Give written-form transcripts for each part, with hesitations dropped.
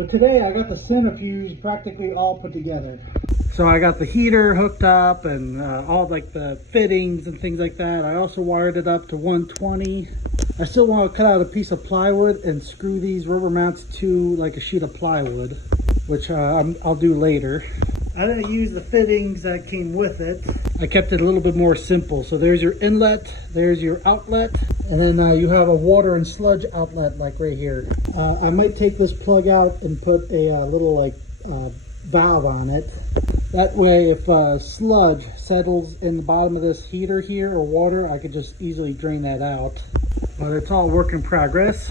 But today I got the centrifuge practically all put together. So I got the heater hooked up and all like the fittings and things like that. I also wired it up to 120. I still want to cut out a piece of plywood and screw these rubber mounts to like a sheet of plywood, which I'll do later. I didn't use the fittings that came with it. I kept it a little bit more simple. So there's your inlet, there's your outlet, and then you have a water and sludge outlet like right here. I might take this plug out and put a little like valve on it. That way if sludge settles in the bottom of this heater here or water, I could just easily drain that out. But it's all work in progress.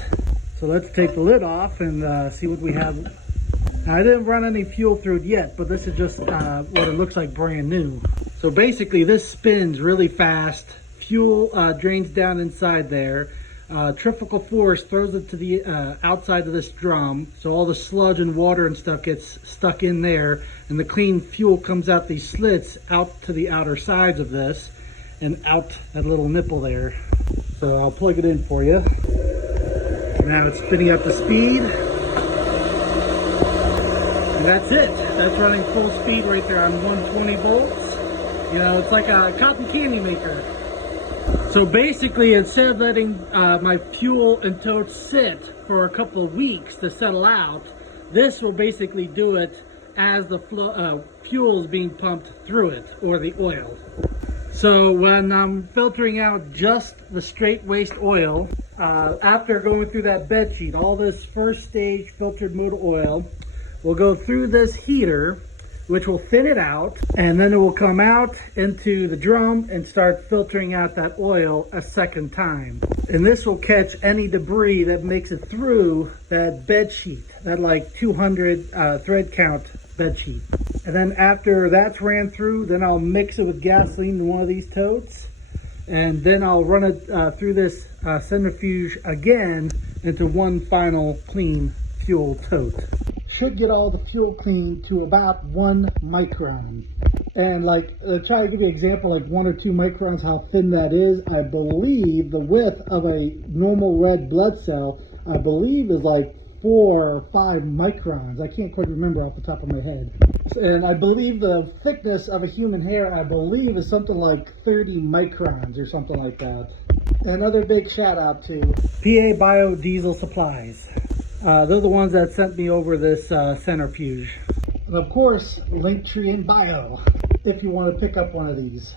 So let's take the lid off and see what we have. Now, I didn't run any fuel through it yet, but this is just what it looks like brand new. So basically this spins really fast. Fuel drains down inside there. Centrifugal force throws it to the outside of this drum. So all the sludge and water and stuff gets stuck in there. And the clean fuel comes out these slits out to the outer sides of this and out that little nipple there. So I'll plug it in for you. Now it's spinning up to speed. And that's it. That's running full speed right there on 120 volts. You know, it's like a cotton candy maker. So basically, instead of letting my fuel and totes sit for a couple of weeks to settle out, this will basically do it as the fuel is being pumped through it, or the oil. So when I'm filtering out just the straight waste oil, after going through that bed sheet, all this first stage filtered motor oil will go through this heater, which will thin it out, and then it will come out into the drum and start filtering out that oil a second time. And this will catch any debris that makes it through that bed sheet, that like 200 thread count bed sheet. And then after that's ran through, then I'll mix it with gasoline in one of these totes, and then I'll run it through this centrifuge again into one final clean fuel tote. Should get all the fuel clean to about 1 micron. And like, try to give you an example, like 1 or 2 microns, how thin that is. I believe the width of a normal red blood cell, I believe is like 4 or 5 microns. I can't quite remember off the top of my head. And I believe the thickness of a human hair, I believe, is something like 30 microns or something like that. Another big shout out to PA Biodiesel Supplies. They're the ones that sent me over this centrifuge. And of course, link tree in bio if you want to pick up one of these.